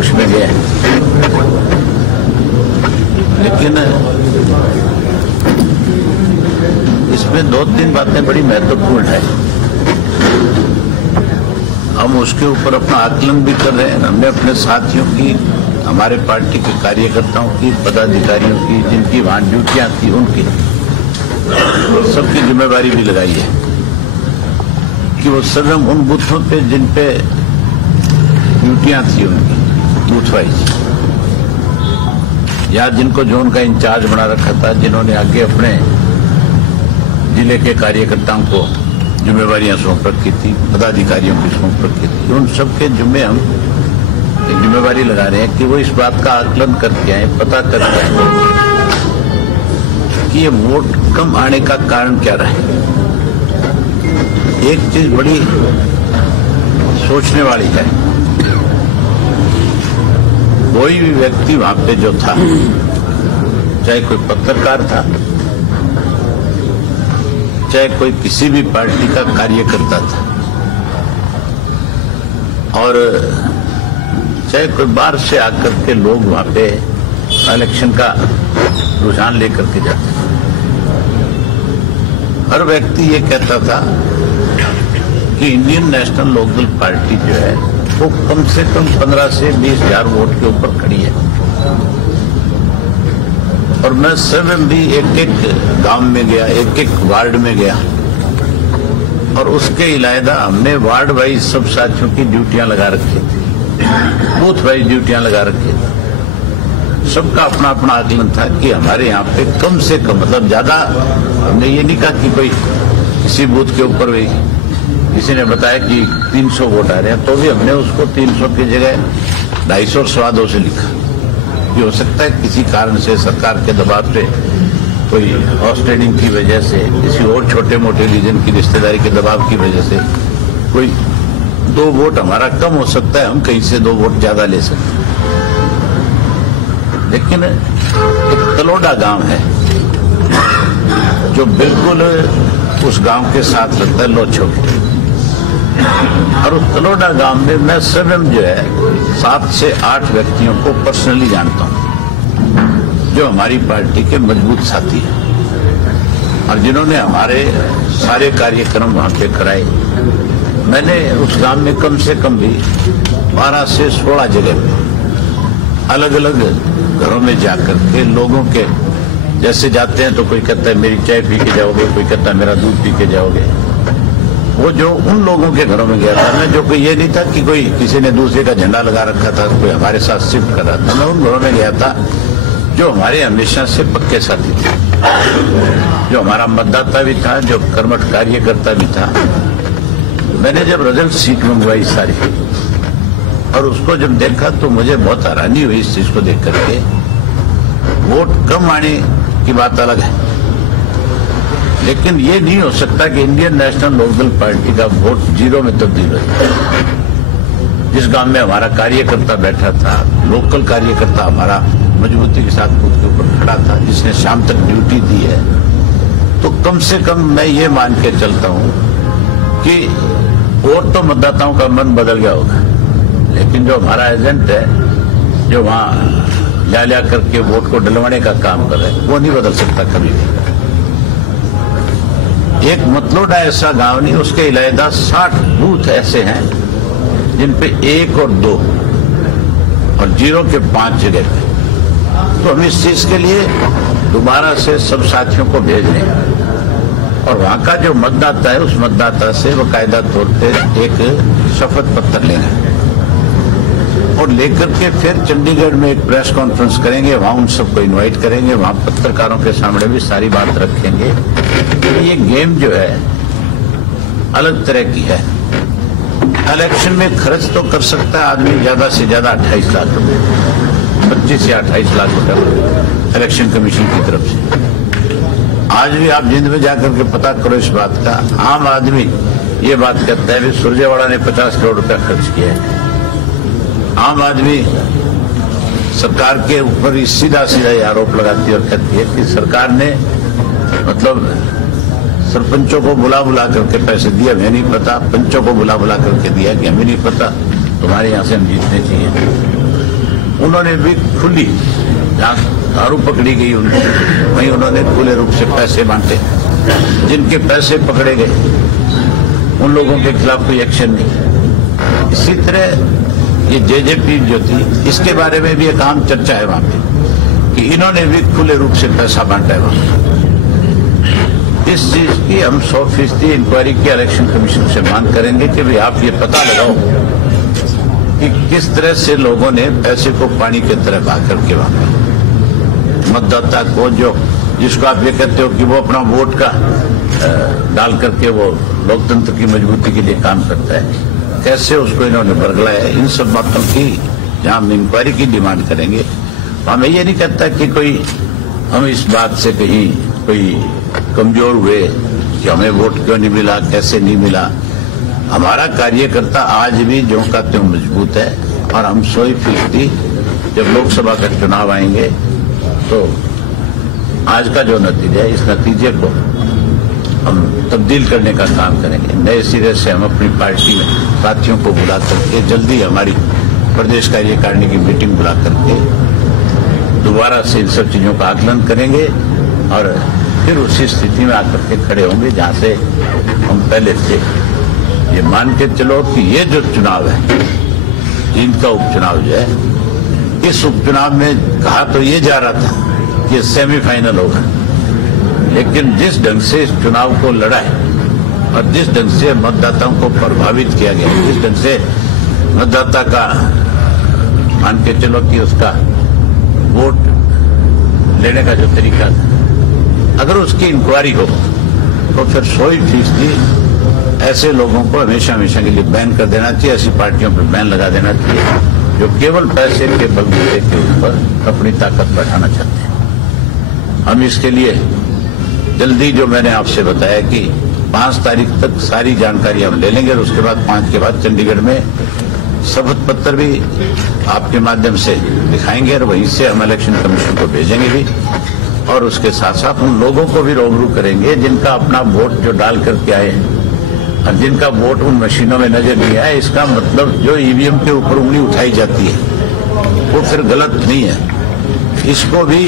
पक्ष में गए, लेकिन इसमें 2-3 बातें बड़ी महत्वपूर्ण है। हम उसके ऊपर अपना आकलन भी कर रहे हैं। हमने अपने साथियों की, हमारे पार्टी के कार्यकर्ताओं की, पदाधिकारियों की, जिनकी वहां ड्यूटियां थी, उनकी सबकी जिम्मेवारी भी लगाई है कि वो सदम उन बूथों पे जिन पे ड्यूटियां थी उनकी बूथ वाइज, या जिनको जोन का इंचार्ज बना रखा था, जिन्होंने आगे अपने जिले के कार्यकर्ताओं को जिम्मेवारियां सौंप रखी थी, पदाधिकारियों की सौंप रखी थी, उन सबके जिम्मे हम एक जिम्मेवारी लगा रहे हैं कि वो इस बात का आकलन करके आए, पता करके आए कि ये वोट कम आने का कारण क्या रहा है। एक चीज बड़ी सोचने वाली है, कोई भी व्यक्ति वहां पे जो था, चाहे कोई पत्रकार था, चाहे कोई किसी भी पार्टी का कार्यकर्ता था, और चाहे कोई बाहर से आकर के लोग वहां पे इलेक्शन का रुझान लेकर के जाते, हर व्यक्ति ये कहता था कि इंडियन नेशनल लोकदल पार्टी जो है वो कम से कम 15 से 20 हजार वोट के ऊपर खड़ी है। और मैं स्वयं भी एक-एक गांव में गया, एक-एक वार्ड में गया, और उसके इलावा हमने वार्ड वाइज सब साथियों की ड्यूटियां लगा रखी थी, बूथ वाइज ड्यूटियां लगा रखी थी। सबका अपना अपना आकलन था कि हमारे यहाँ पे कम से कम, मतलब ज्यादा, हमने ये नहीं कहा कि कोई किसी बूथ के ऊपर भी किसी ने बताया कि 300 वोट आ रहे हैं, तो भी हमने उसको 300 की जगह 250 और 225 लिखा। ये हो सकता है किसी कारण से, सरकार के दबाव से, कोई हॉर्स ट्रेडिंग की वजह से, किसी और छोटे मोटे रीजन की रिश्तेदारी के दबाव की वजह से कोई 2 वोट हमारा कम हो सकता है, हम कहीं से 2 वोट ज्यादा ले सकते हैं। लेकिन एक तलोडा गांव है जो बिल्कुल उस गांव के साथ लगता है, लोचो के, और उस तलोडा गांव में मैं स्वयं जो है 7 से 8 व्यक्तियों को पर्सनली जानता हूं, जो हमारी पार्टी के मजबूत साथी हैं और जिन्होंने हमारे सारे कार्यक्रम वहां पे कराए। मैंने उस गांव में कम से कम भी 12 से 16 जगह पे अलग अलग घरों में जाकर के लोगों के, जैसे जाते हैं तो कोई कहता है मेरी चाय पी के जाओगे, कोई कहता है मेरा दूध पी के जाओगे, वो जो उन लोगों के घरों में गया था मैं, जो कोई ये नहीं था कि कोई किसी ने दूसरे का झंडा लगा रखा था, कोई हमारे साथ शिफ्ट कर रहा था, मैं उन घरों में गया था जो हमारे हमेशा से पक्के साथी थे, जो हमारा मतदाता भी था, जो कर्मठ कार्यकर्ता भी था। मैंने जब रिजल्ट सीट मंगवाई सारी और उसको जब देखा तो मुझे बहुत हैरानी हुई इस चीज को देख करके। वोट कम आने की बात अलग है, लेकिन ये नहीं हो सकता कि इंडियन नेशनल लोकदल पार्टी का वोट 0 में तब्दील हो जाए। जिस गांव में हमारा कार्यकर्ता बैठा था, लोकल कार्यकर्ता हमारा मजबूती के साथ बूथ के ऊपर खड़ा था, जिसने शाम तक ड्यूटी दी है, तो कम से कम मैं ये मान के चलता हूं कि और तो मतदाताओं का मन बदल गया होगा, लेकिन जो हमारा एजेंट है, जो वहां ला करके वोट को डलवाने का काम कर रहे हैं, वो नहीं बदल सकता कभी भी। एक मतलोडा ऐसा गांव नहीं, उसके इलावा 60 बूथ ऐसे हैं जिन पे 1 और 2 और 0 के 5 जगह पे। तो हम इस चीज के लिए दोबारा से सब साथियों को भेज रहे हैं और वहां का जो मतदाता है, उस मतदाता से बाकायदा तौर पर एक शपथ पत्र लेंगे और लेकर के फिर चंडीगढ़ में एक प्रेस कॉन्फ्रेंस करेंगे, वहां उन सबको इनवाइट करेंगे, वहां पत्रकारों के सामने भी सारी बात रखेंगे। ये गेम जो है अलग तरह की है। इलेक्शन में खर्च तो कर सकता है आदमी ज्यादा से ज्यादा 28 लाख रुपए, 25 या 28 लाख रुपए इलेक्शन कमीशन की तरफ से। आज भी आप जिंद में जाकर के पता करो इस बात का, आम आदमी ये बात कहता है कि सुरजेवाला ने 50 करोड़ रुपया खर्च किया है। आम आदमी सरकार के ऊपर सीधा सीधा ये आरोप लगाती है और कहती है कि सरकार ने मतलब सरपंचों को बुला बुला करके पैसे दिए, हमें नहीं पता, पंचों को बुला बुला करके दिया कि हमें नहीं पता, तुम्हारे यहां से हम जीतने चाहिए। उन्होंने भी खुली, जहाँ दारू पकड़ी गई उनकी, वहीं उन्होंने खुले रूप से पैसे बांटे। जिनके पैसे पकड़े गए उन लोगों के खिलाफ कोई एक्शन नहीं। इसी तरह ये जेजेपी जो थी, इसके बारे में भी एक आम चर्चा है वहां पे कि इन्होंने भी खुले रूप से पैसा बांटा है वहां। इस चीज की हम 100% इंक्वायरी की इलेक्शन कमीशन से मांग करेंगे कि भाई आप ये पता लगाओ कि किस तरह से लोगों ने पैसे को पानी की तरह बहा करके वहां मतदाता को, जो जिसको आप ये कहते हो कि वो अपना वोट का डाल करके वो लोकतंत्र की मजबूती के लिए काम करता है, कैसे उसको इन्होंने बरगलाया है। इन सब बातों की जहां हम इंक्वायरी की डिमांड करेंगे, हमें ये नहीं कहता कि कोई हम इस बात से कहीं कोई कमजोर हुए कि हमें वोट क्यों नहीं मिला, कैसे नहीं मिला। हमारा कार्यकर्ता आज भी ज्यों का त्यों मजबूत है और हम 100% जब लोकसभा का चुनाव आएंगे तो आज का जो नतीजा है, इस नतीजे को हम तब्दील करने का काम करेंगे। नए सिरे से हम अपनी पार्टी में साथियों को बुला करके जल्दी हमारी प्रदेश कार्यकारिणी की मीटिंग बुला करके दोबारा से इन सब चीजों का आकलन करेंगे और फिर उसी स्थिति में आकर के खड़े होंगे जहां से हम पहले थे। ये मान के चलो कि ये जो चुनाव है, इनका उपचुनाव जो है, इस उपचुनाव में कहा तो ये जा रहा था कि सेमीफाइनल होगा, लेकिन जिस ढंग से इस चुनाव को लड़ा है और जिस ढंग से मतदाताओं को प्रभावित किया गया, जिस ढंग से मतदाता का मान के चलो कि उसका वोट लेने का जो तरीका था, अगर उसकी इंक्वायरी हो तो फिर 100% ऐसे लोगों को हमेशा हमेशा के लिए बैन कर देना चाहिए। ऐसी पार्टियों पर बैन लगा देना चाहिए जो केवल पैसे के बलबूते के ऊपर अपनी ताकत बढ़ाना चाहते हैं। हम इसके लिए जल्दी, जो मैंने आपसे बताया कि 5 तारीख तक सारी जानकारी हम ले लेंगे और उसके बाद 5 के बाद चंडीगढ़ में शपथ पत्र भी आपके माध्यम से दिखाएंगे और वहीं से हम इलेक्शन कमीशन को भेजेंगे भी, और उसके साथ साथ उन लोगों को भी रूबरू करेंगे जिनका अपना वोट जो डाल करके आए हैं और जिनका वोट उन मशीनों में नजर नहीं आया। इसका मतलब जो ईवीएम के ऊपर उंगली उठाई जाती है वो फिर गलत नहीं है। इसको भी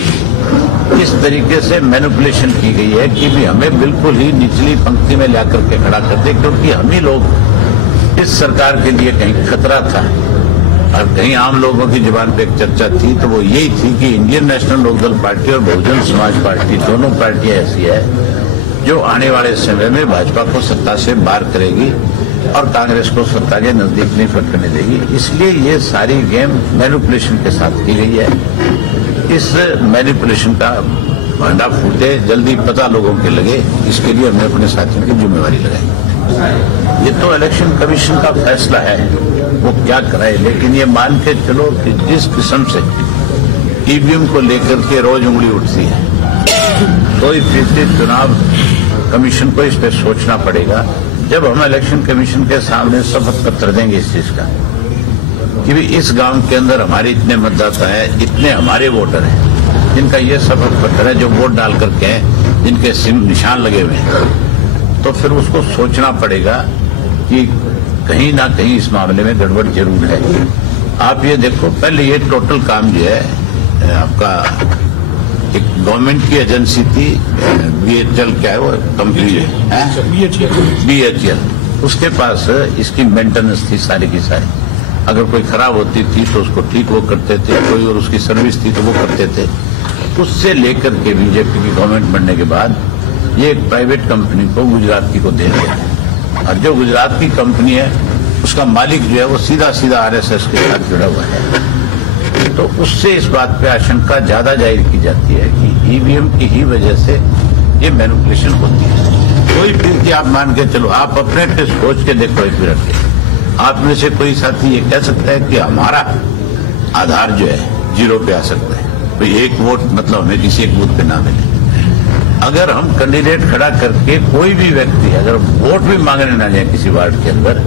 इस तरीके से मैनिपुलेशन की गई है कि भी हमें बिल्कुल ही निचली पंक्ति में ला करके खड़ा कर दे, क्योंकि हम ही लोग इस सरकार के लिए कहीं खतरा था और कहीं आम लोगों की जुबान पे एक चर्चा थी, तो वो यही थी कि इंडियन नेशनल लोकदल पार्टी और बहुजन समाज पार्टी दोनों पार्टियां ऐसी है जो आने वाले समय में भाजपा को सत्ता से बाहर करेगी और कांग्रेस को सत्ता के नजदीक नहीं फटकने देगी। इसलिए ये सारी गेम मैनिपुलेशन के साथ की गई है। इस मैनिपुलेशन का भंडा फूटे, जल्दी पता लोगों के लगे, इसके लिए हमने अपने साथियों की जिम्मेवारी लगाई। ये तो इलेक्शन कमीशन का फैसला है वो क्या कराए, लेकिन ये मान के चलो कि जिस किस्म से ईवीएम को लेकर के रोज उंगली उठती है, तो इस चुनाव कमीशन को इस पर सोचना पड़ेगा। जब हम इलेक्शन कमीशन के सामने शपथ पत्र देंगे इस चीज का कि भी इस गांव के अंदर हमारे इतने मतदाता हैं, इतने हमारे वोटर हैं जिनका ये शपथ पत्र है, जो वोट डाल करके हैं, जिनके निशान लगे हुए हैं, तो फिर उसको सोचना पड़ेगा कि कहीं ना कहीं इस मामले में गड़बड़ जरूर है। आप ये देखो, पहले ये टोटल काम जो है आपका एक गवर्नमेंट की एजेंसी थी, BHEL, क्या है वो कंपनी है, BHEL, उसके पास इसकी मेंटेनेंस थी सारी की सारी। अगर कोई खराब होती थी तो उसको ठीक वो करते थे, कोई और उसकी सर्विस थी तो वो करते थे। उससे लेकर के बीजेपी की गवर्नमेंट बनने के बाद ये एक प्राइवेट कंपनी को, गुजरात की को दे दिया, और जो गुजरात की कंपनी है उसका मालिक जो है वो सीधा सीधा RSS के साथ जुड़ा हुआ है। तो उससे इस बात पे आशंका ज्यादा जाहिर की जाती है कि ईवीएम की ही वजह से ये मैनिपुलेशन होती है। कोई फिर कि आप मान के चलो, आप अपने पे सोच के देखो एक मिनट के, आप में से कोई साथी ये कह सकता है कि हमारा आधार जो है 0 पे आ सकता है, तो एक वोट मतलब हमें किसी एक बूथ पे ना मिले। अगर हम कैंडिडेट खड़ा करके कोई भी व्यक्ति अगर वोट भी मांगने ना जाए किसी वार्ड के अंदर,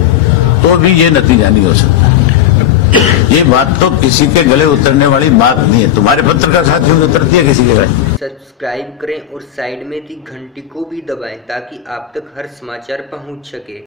तो भी ये नतीजा नहीं हो सकता। ये बात तो किसी के गले उतरने वाली बात नहीं है। तुम्हारे पत्रकार साथियों में उतरती है किसी के गले? सब्सक्राइब करें और साइड में दी घंटी को भी दबाएं ताकि आप तक हर समाचार पहुंच सके।